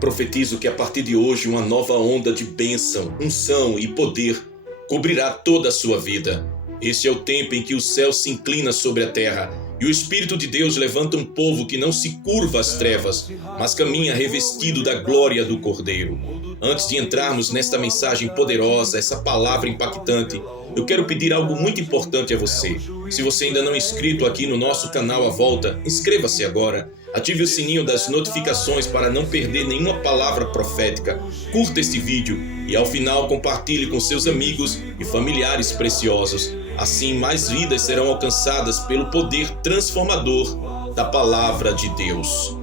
Profetizo que a partir de hoje uma nova onda de bênção, unção e poder cobrirá toda a sua vida. Este é o tempo em que o céu se inclina sobre a terra e o Espírito de Deus levanta um povo que não se curva às trevas, mas caminha revestido da glória do Cordeiro. Antes de entrarmos nesta mensagem poderosa, essa palavra impactante, eu quero pedir algo muito importante a você. Se você ainda não é inscrito aqui no nosso canal À Volta, inscreva-se agora. Ative o sininho das notificações para não perder nenhuma palavra profética. Curta este vídeo e ao final compartilhe com seus amigos e familiares preciosos. Assim mais vidas serão alcançadas pelo poder transformador da palavra de Deus.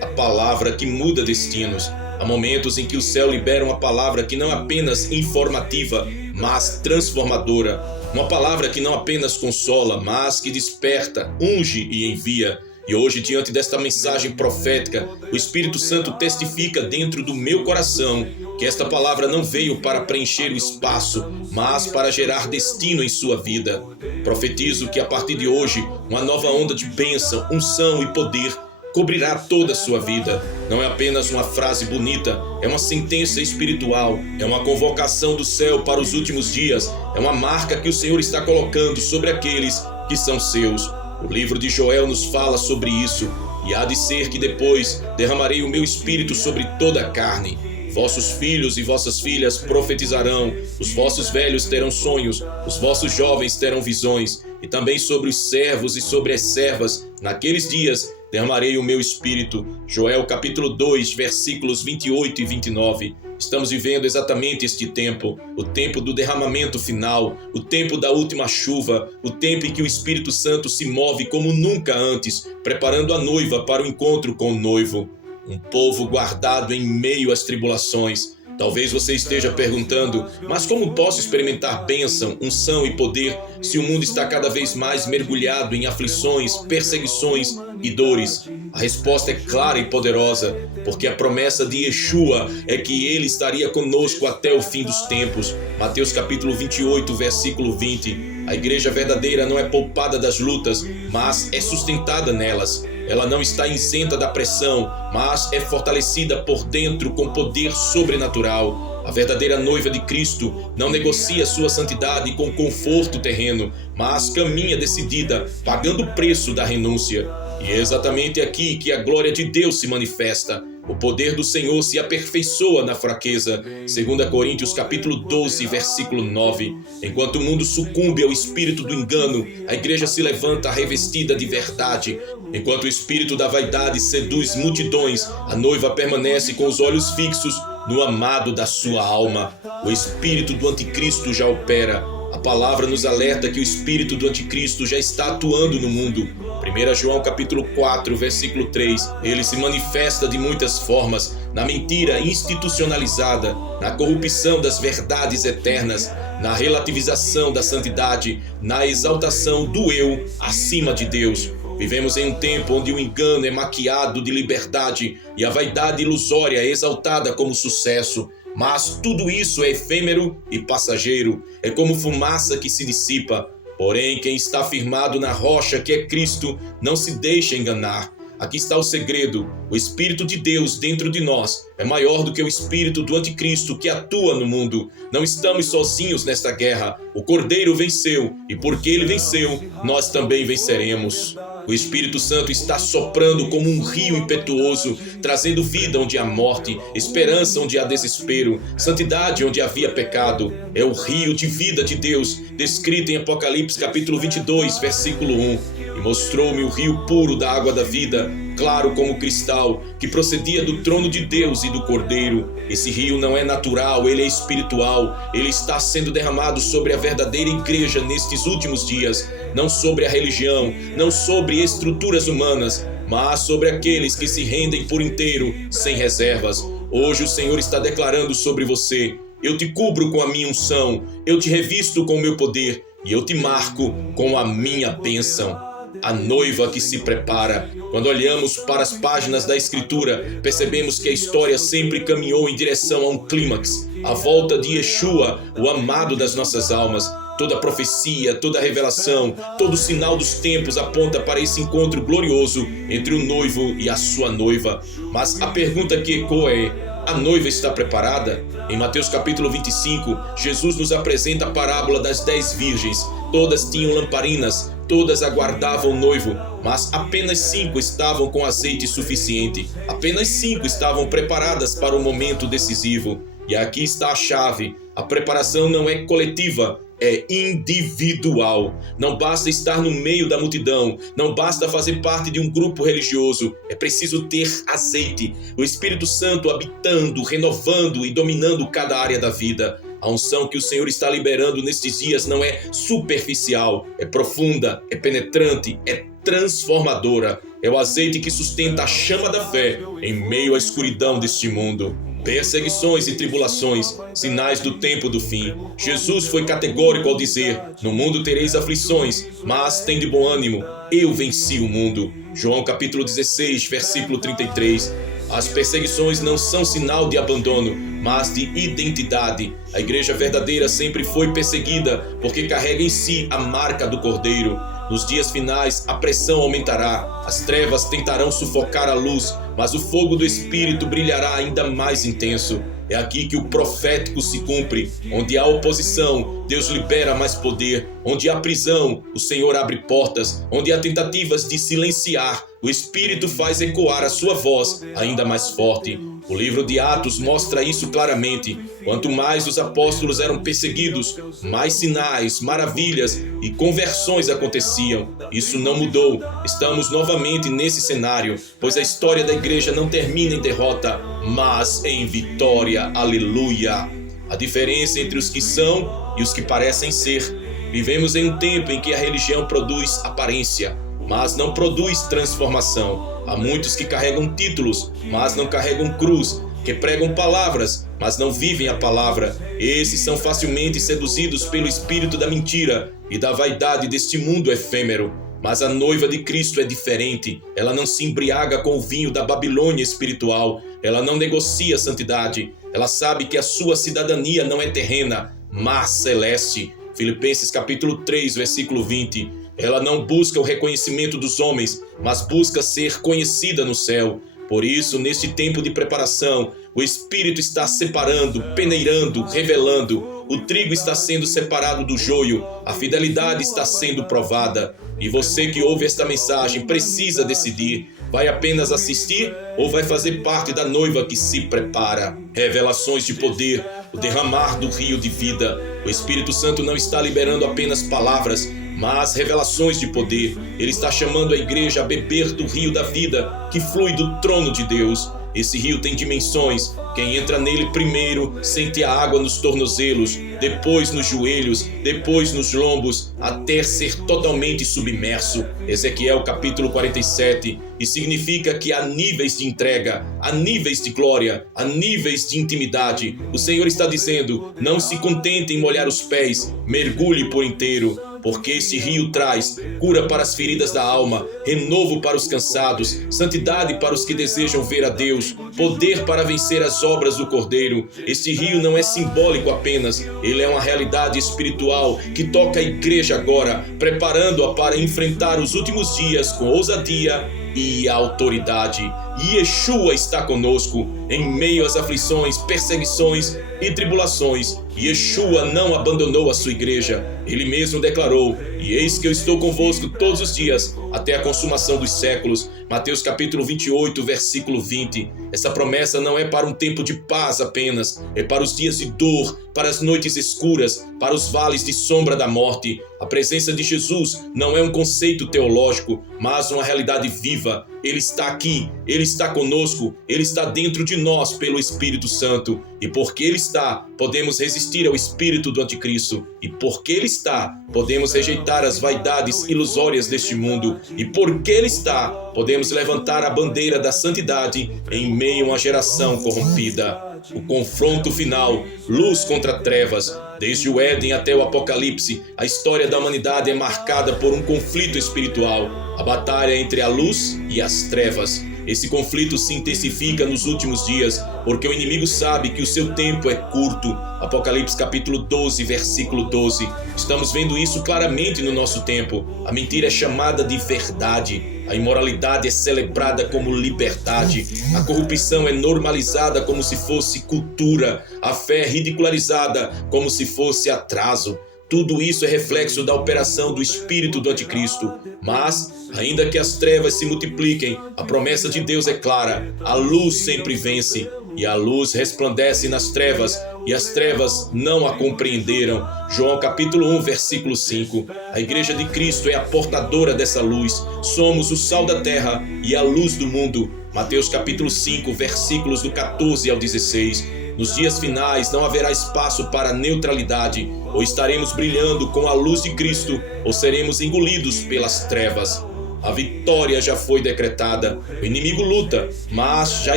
A palavra que muda destinos. Há momentos em que o céu libera uma palavra que não é apenas informativa, mas transformadora. Uma palavra que não apenas consola, mas que desperta, unge e envia. E hoje, diante desta mensagem profética, o Espírito Santo testifica dentro do meu coração que esta palavra não veio para preencher o espaço, mas para gerar destino em sua vida. Profetizo que a partir de hoje, uma nova onda de bênção, unção e poder cobrirá toda a sua vida. Não é apenas uma frase bonita, é uma sentença espiritual, é uma convocação do céu para os últimos dias, é uma marca que o Senhor está colocando sobre aqueles que são seus. O livro de Joel nos fala sobre isso. E há de ser que depois derramarei o meu espírito sobre toda a carne. Vossos filhos e vossas filhas profetizarão, os vossos velhos terão sonhos, os vossos jovens terão visões, e também sobre os servos e sobre as servas, naqueles dias, derramarei o meu espírito. Joel capítulo 2, versículos 28 e 29. Estamos vivendo exatamente este tempo, o tempo do derramamento final, o tempo da última chuva, o tempo em que o Espírito Santo se move como nunca antes, preparando a noiva para o encontro com o noivo. Um povo guardado em meio às tribulações. Talvez você esteja perguntando, mas como posso experimentar bênção, unção e poder se o mundo está cada vez mais mergulhado em aflições, perseguições e dores? A resposta é clara e poderosa, porque a promessa de Yeshua é que ele estaria conosco até o fim dos tempos. Mateus capítulo 28, versículo 20. A igreja verdadeira não é poupada das lutas, mas é sustentada nelas. Ela não está isenta da pressão, mas é fortalecida por dentro com poder sobrenatural. A verdadeira noiva de Cristo não negocia sua santidade com conforto terreno, mas caminha decidida, pagando o preço da renúncia. E é exatamente aqui que a glória de Deus se manifesta. O poder do Senhor se aperfeiçoa na fraqueza. 2 Coríntios capítulo 12, versículo 9. Enquanto o mundo sucumbe ao espírito do engano, a igreja se levanta revestida de verdade. Enquanto o espírito da vaidade seduz multidões, a noiva permanece com os olhos fixos no amado da sua alma. O espírito do anticristo já opera. A palavra nos alerta que o espírito do anticristo já está atuando no mundo. 1 João capítulo 4, versículo 3. Ele se manifesta de muitas formas, na mentira institucionalizada, na corrupção das verdades eternas, na relativização da santidade, na exaltação do eu acima de Deus. Vivemos em um tempo onde o engano é maquiado de liberdade e a vaidade ilusória é exaltada como sucesso. Mas tudo isso é efêmero e passageiro, é como fumaça que se dissipa. Porém, quem está firmado na rocha que é Cristo, não se deixa enganar. Aqui está o segredo. O Espírito de Deus dentro de nós é maior do que o espírito do anticristo que atua no mundo. Não estamos sozinhos nesta guerra. O Cordeiro venceu, e porque ele venceu, nós também venceremos. O Espírito Santo está soprando como um rio impetuoso, trazendo vida onde há morte, esperança onde há desespero, santidade onde havia pecado. É o rio de vida de Deus, descrito em Apocalipse capítulo 22, versículo 1. E mostrou-me o rio puro da água da vida, claro como cristal, que procedia do trono de Deus e do Cordeiro. Esse rio não é natural, ele é espiritual. Ele está sendo derramado sobre a verdadeira igreja nestes últimos dias. Não sobre a religião, não sobre estruturas humanas, mas sobre aqueles que se rendem por inteiro, sem reservas. Hoje o Senhor está declarando sobre você: eu te cubro com a minha unção, eu te revisto com o meu poder e eu te marco com a minha bênção. A noiva que se prepara. Quando olhamos para as páginas da Escritura, percebemos que a história sempre caminhou em direção a um clímax, a volta de Yeshua, o amado das nossas almas. Toda profecia, toda revelação, todo sinal dos tempos aponta para esse encontro glorioso entre o noivo e a sua noiva. Mas a pergunta que ecoa é: a noiva está preparada? Em Mateus capítulo 25, Jesus nos apresenta a parábola das 10 virgens. Todas tinham lamparinas, todas aguardavam o noivo, mas apenas 5 estavam com azeite suficiente. Apenas 5 estavam preparadas para o momento decisivo. E aqui está a chave: a preparação não é coletiva, é individual. Não basta estar no meio da multidão, não basta fazer parte de um grupo religioso, é preciso ter azeite, o Espírito Santo habitando, renovando e dominando cada área da vida. A unção que o Senhor está liberando nestes dias não é superficial, é profunda, é penetrante, é transformadora. É o azeite que sustenta a chama da fé em meio à escuridão deste mundo. Perseguições e tribulações, sinais do tempo do fim. Jesus foi categórico ao dizer: no mundo tereis aflições, mas tende bom ânimo, eu venci o mundo. João capítulo 16, versículo 33. As perseguições não são sinal de abandono, mas de identidade. A igreja verdadeira sempre foi perseguida porque carrega em si a marca do Cordeiro. Nos dias finais, a pressão aumentará, as trevas tentarão sufocar a luz, mas o fogo do Espírito brilhará ainda mais intenso. É aqui que o profético se cumpre. Onde há oposição, Deus libera mais poder. Onde há prisão, o Senhor abre portas. Onde há tentativas de silenciar, o Espírito faz ecoar a sua voz ainda mais forte. O livro de Atos mostra isso claramente. Quanto mais os apóstolos eram perseguidos, mais sinais, maravilhas e conversões aconteciam. Isso não mudou. Estamos novamente nesse cenário, pois a história da igreja não termina em derrota, mas em vitória. Aleluia! A diferença entre os que são e os que parecem ser. Vivemos em um tempo em que a religião produz aparência, mas não produz transformação. Há muitos que carregam títulos, mas não carregam cruz, que pregam palavras, mas não vivem a palavra. Esses são facilmente seduzidos pelo espírito da mentira e da vaidade deste mundo efêmero. Mas a noiva de Cristo é diferente. Ela não se embriaga com o vinho da Babilônia espiritual. Ela não negocia santidade. Ela sabe que a sua cidadania não é terrena, mas celeste. Filipenses capítulo 3, versículo 20. Ela não busca o reconhecimento dos homens, mas busca ser conhecida no céu. Por isso, neste tempo de preparação, o Espírito está separando, peneirando, revelando. O trigo está sendo separado do joio, a fidelidade está sendo provada. E você que ouve esta mensagem precisa decidir: vai apenas assistir ou vai fazer parte da noiva que se prepara? Revelações de poder, o derramar do rio de vida. O Espírito Santo não está liberando apenas palavras, mas revelações de poder. Ele está chamando a igreja a beber do rio da vida que flui do trono de Deus. Esse rio tem dimensões. Quem entra nele primeiro sente a água nos tornozelos, depois nos joelhos, depois nos lombos, até ser totalmente submerso. Ezequiel capítulo 47. E significa que há níveis de entrega, há níveis de glória, há níveis de intimidade. O Senhor está dizendo: não se contente em molhar os pés, mergulhe por inteiro. Porque esse rio traz cura para as feridas da alma, renovo para os cansados, santidade para os que desejam ver a Deus, poder para vencer as obras do Cordeiro. Este rio não é simbólico apenas, ele é uma realidade espiritual que toca a igreja agora, preparando-a para enfrentar os últimos dias com ousadia e autoridade. Yeshua está conosco em meio às aflições, perseguições e tribulações. Yeshua não abandonou a sua igreja. Ele mesmo declarou: e eis que eu estou convosco todos os dias, até a consumação dos séculos. Mateus capítulo 28, versículo 20. Essa promessa não é para um tempo de paz apenas, é para os dias de dor, para as noites escuras, para os vales de sombra da morte. A presença de Jesus não é um conceito teológico, mas uma realidade viva. Ele está aqui, Ele está conosco, Ele está dentro de nós pelo Espírito Santo. E porque Ele está, podemos resistir ao espírito do anticristo. E porque Ele está, podemos rejeitar as vaidades ilusórias deste mundo. E porque Ele está, podemos levantar a bandeira da santidade em meio a uma geração corrompida. O confronto final, luz contra trevas. Desde o Éden até o Apocalipse, a história da humanidade é marcada por um conflito espiritual, a batalha entre a luz e as trevas. Esse conflito se intensifica nos últimos dias, porque o inimigo sabe que o seu tempo é curto. Apocalipse capítulo 12, versículo 12. Estamos vendo isso claramente no nosso tempo. A mentira é chamada de verdade. A imoralidade é celebrada como liberdade. A corrupção é normalizada como se fosse cultura. A fé é ridicularizada como se fosse atraso. Tudo isso é reflexo da operação do espírito do anticristo. Mas, ainda que as trevas se multipliquem, a promessa de Deus é clara: a luz sempre vence, e a luz resplandece nas trevas, e as trevas não a compreenderam. João capítulo 1, versículo 5. A igreja de Cristo é a portadora dessa luz. Somos o sal da terra e a luz do mundo. Mateus capítulo 5, versículos do 14 ao 16. Nos dias finais não haverá espaço para neutralidade. Ou estaremos brilhando com a luz de Cristo, ou seremos engolidos pelas trevas. A vitória já foi decretada. O inimigo luta, mas já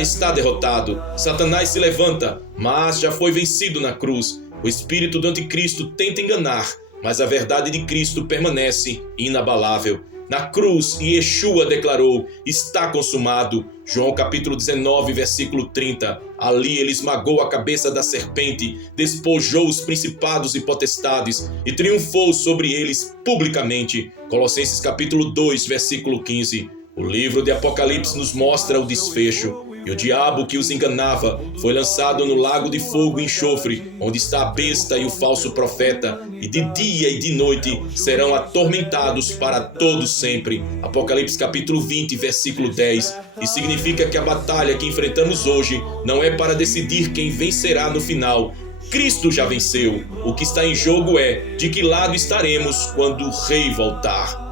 está derrotado. Satanás se levanta, mas já foi vencido na cruz. O espírito do anticristo tenta enganar, mas a verdade de Cristo permanece inabalável. Na cruz, Yeshua declarou: está consumado. João capítulo 19, versículo 30. Ali ele esmagou a cabeça da serpente, despojou os principados e potestades e triunfou sobre eles publicamente. Colossenses capítulo 2, versículo 15. O livro de Apocalipse nos mostra o desfecho. E o diabo que os enganava foi lançado no lago de fogo e enxofre, onde está a besta e o falso profeta, e de dia e de noite serão atormentados para todos sempre. Apocalipse capítulo 20, versículo 10. E significa que a batalha que enfrentamos hoje não é para decidir quem vencerá no final. Cristo já venceu. O que está em jogo é de que lado estaremos quando o Rei voltar.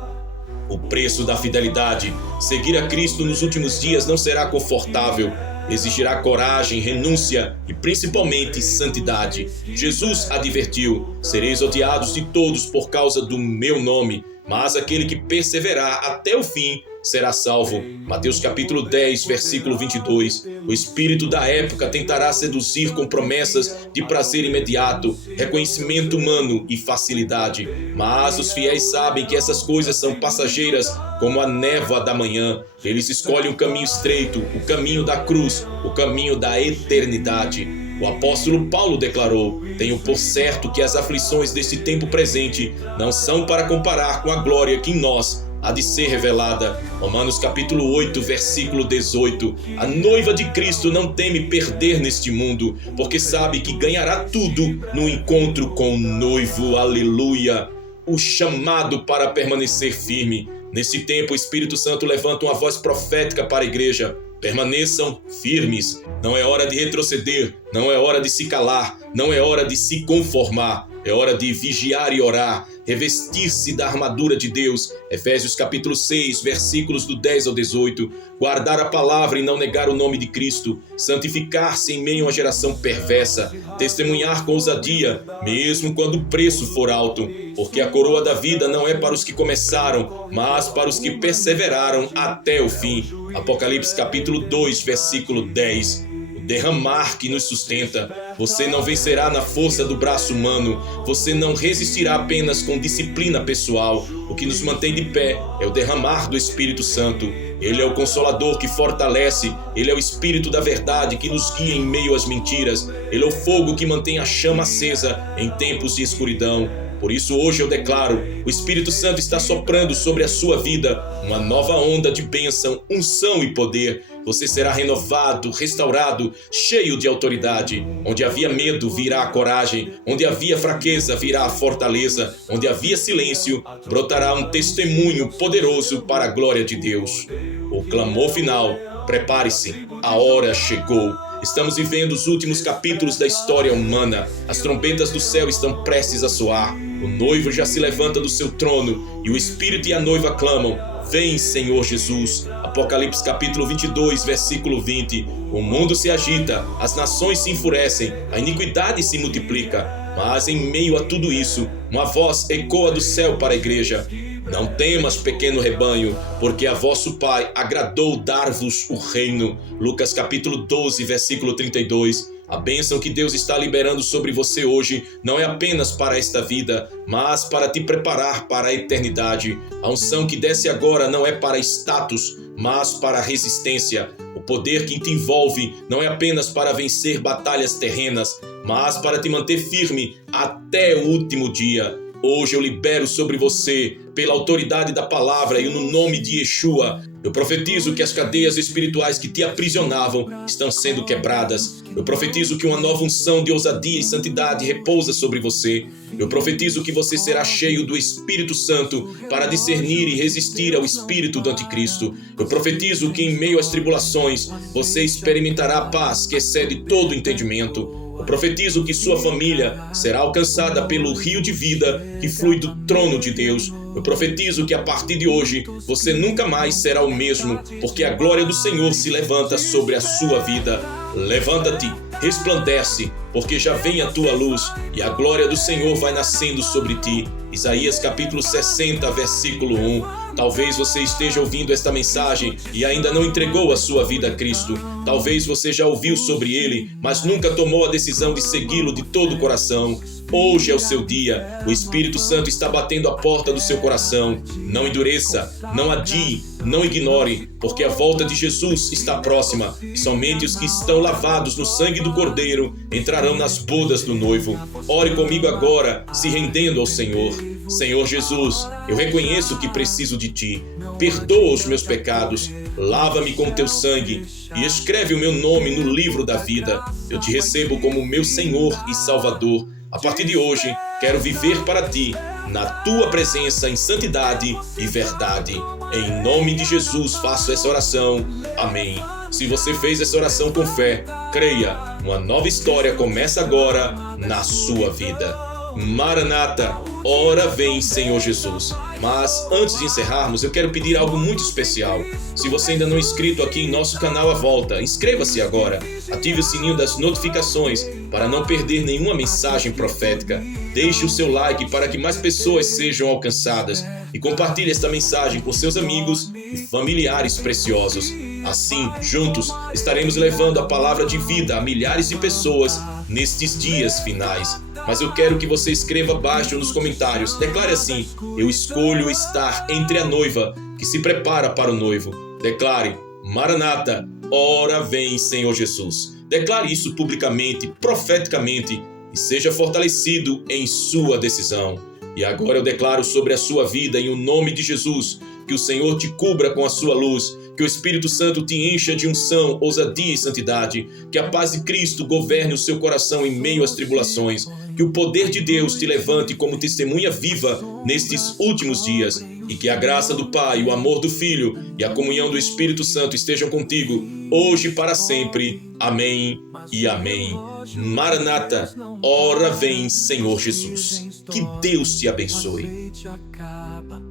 O preço da fidelidade. Seguir a Cristo nos últimos dias não será confortável. Exigirá coragem, renúncia e principalmente santidade. Jesus advertiu: sereis odiados de todos por causa do meu nome, mas aquele que perseverar até o fim será salvo. Mateus capítulo 10, versículo 22. O espírito da época tentará seduzir com promessas de prazer imediato, reconhecimento humano e facilidade. Mas os fiéis sabem que essas coisas são passageiras como a névoa da manhã. Eles escolhem o caminho estreito, o caminho da cruz, o caminho da eternidade. O apóstolo Paulo declarou: tenho por certo que as aflições deste tempo presente não são para comparar com a glória que em nós há de ser revelada. Romanos capítulo 8, versículo 18. A noiva de Cristo não teme perder neste mundo, porque sabe que ganhará tudo no encontro com o noivo. Aleluia! O chamado para permanecer firme. Nesse tempo, o Espírito Santo levanta uma voz profética para a igreja: permaneçam firmes. Não é hora de retroceder, não é hora de se calar, não é hora de se conformar. É hora de vigiar e orar, revestir-se da armadura de Deus. Efésios capítulo 6, versículos do 10 ao 18. Guardar a palavra e não negar o nome de Cristo. Santificar-se em meio a uma geração perversa. Testemunhar com ousadia, mesmo quando o preço for alto. Porque a coroa da vida não é para os que começaram, mas para os que perseveraram até o fim. Apocalipse capítulo 2, versículo 10. Derramar que nos sustenta. Você não vencerá na força do braço humano. Você não resistirá apenas com disciplina pessoal. O que nos mantém de pé é o derramar do Espírito Santo. Ele é o Consolador que fortalece. Ele é o Espírito da verdade que nos guia em meio às mentiras. Ele é o fogo que mantém a chama acesa em tempos de escuridão. Por isso hoje eu declaro: o Espírito Santo está soprando sobre a sua vida uma nova onda de bênção, unção e poder. Você será renovado, restaurado, cheio de autoridade. Onde havia medo, virá a coragem. Onde havia fraqueza, virá a fortaleza. Onde havia silêncio, brotará um testemunho poderoso para a glória de Deus. O clamor final: prepare-se, a hora chegou. Estamos vivendo os últimos capítulos da história humana. As trombetas do céu estão prestes a soar. O noivo já se levanta do seu trono e o Espírito e a noiva clamam: vem, Senhor Jesus. Apocalipse capítulo 22, versículo 20. O mundo se agita, as nações se enfurecem, a iniquidade se multiplica. Mas em meio a tudo isso, uma voz ecoa do céu para a igreja: não temas, pequeno rebanho, porque a vosso Pai agradou dar-vos o reino. Lucas capítulo 12, versículo 32. A bênção que Deus está liberando sobre você hoje não é apenas para esta vida, mas para te preparar para a eternidade. A unção que desce agora não é para status, mas para resistência. O poder que te envolve não é apenas para vencer batalhas terrenas, mas para te manter firme até o último dia. Hoje eu libero sobre você, pela autoridade da palavra e no nome de Yeshua, eu profetizo que as cadeias espirituais que te aprisionavam estão sendo quebradas. Eu profetizo que uma nova unção de ousadia e santidade repousa sobre você. Eu profetizo que você será cheio do Espírito Santo para discernir e resistir ao espírito do anticristo. Eu profetizo que em meio às tribulações você experimentará a paz que excede todo entendimento. Eu profetizo que sua família será alcançada pelo rio de vida que flui do trono de Deus. Eu profetizo que a partir de hoje você nunca mais será o mesmo, porque a glória do Senhor se levanta sobre a sua vida. Levanta-te, resplandece, porque já vem a tua luz e a glória do Senhor vai nascendo sobre ti. Isaías capítulo 60, versículo 1. Talvez você esteja ouvindo esta mensagem e ainda não entregou a sua vida a Cristo. Talvez você já ouviu sobre Ele, mas nunca tomou a decisão de segui-lo de todo o coração. Hoje é o seu dia. O Espírito Santo está batendo a porta do seu coração. Não endureça, não adie, não ignore, porque a volta de Jesus está próxima e somente os que estão lavados no sangue do Cordeiro entrarão nas bodas do noivo. Ore comigo agora, se rendendo ao Senhor. Senhor Jesus, eu reconheço que preciso de Ti. Perdoa os meus pecados, lava-me com Teu sangue e escreve o meu nome no livro da vida. Eu Te recebo como meu Senhor e Salvador. A partir de hoje, quero viver para Ti, na Tua presença em santidade e verdade. Em nome de Jesus faço essa oração. Amém. Se você fez essa oração com fé, creia, uma nova história começa agora na sua vida. Maranata, ora vem, Senhor Jesus. Mas antes de encerrarmos, eu quero pedir algo muito especial. Se você ainda não é inscrito aqui em nosso canal à volta, inscreva-se agora. Ative o sininho das notificações para não perder nenhuma mensagem profética. Deixe o seu like para que mais pessoas sejam alcançadas e compartilhe esta mensagem com seus amigos e familiares preciosos. Assim, juntos, estaremos levando a palavra de vida a milhares de pessoas nestes dias finais. Mas eu quero que você escreva abaixo nos comentários. Declare assim: eu escolho estar entre a noiva que se prepara para o noivo. Declare: Maranata, ora vem, Senhor Jesus. Declare isso publicamente, profeticamente, e seja fortalecido em sua decisão. E agora eu declaro sobre a sua vida, em o nome de Jesus, que o Senhor te cubra com a sua luz, que o Espírito Santo te encha de unção, ousadia e santidade, que a paz de Cristo governe o seu coração em meio às tribulações, que o poder de Deus te levante como testemunha viva nestes últimos dias, e que a graça do Pai, o amor do Filho e a comunhão do Espírito Santo estejam contigo, hoje e para sempre. Amém e amém. Maranata, ora vem, Senhor Jesus. Que Deus te abençoe.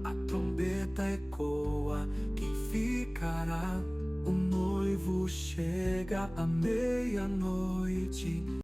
A trombeta ecoa, quem ficará? O noivo chega à meia-noite.